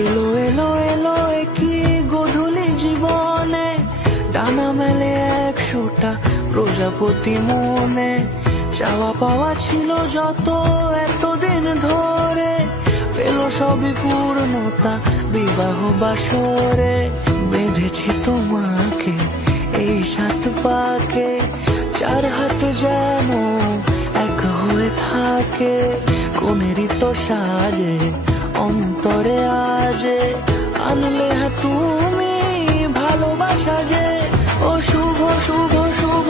এলো এলো এলো কি গধূলি জীবনে, ডানা মেলে 100টা প্রজাপতি মনে। চাওয়া পাওয়া ছিল যত এতদিন ধরে, পেলো সবই পূর্ণতা বিবাহ বাসরে। বেঁধেছি তোমাকে এই 7 পাকে, 4 হাত যেন এক হয়ে থাকে। কোনেরই তো সাজে অন্তরে আজে, আনলে তুমি ভালোবাসা যে। ও শুভ শুভ শুভ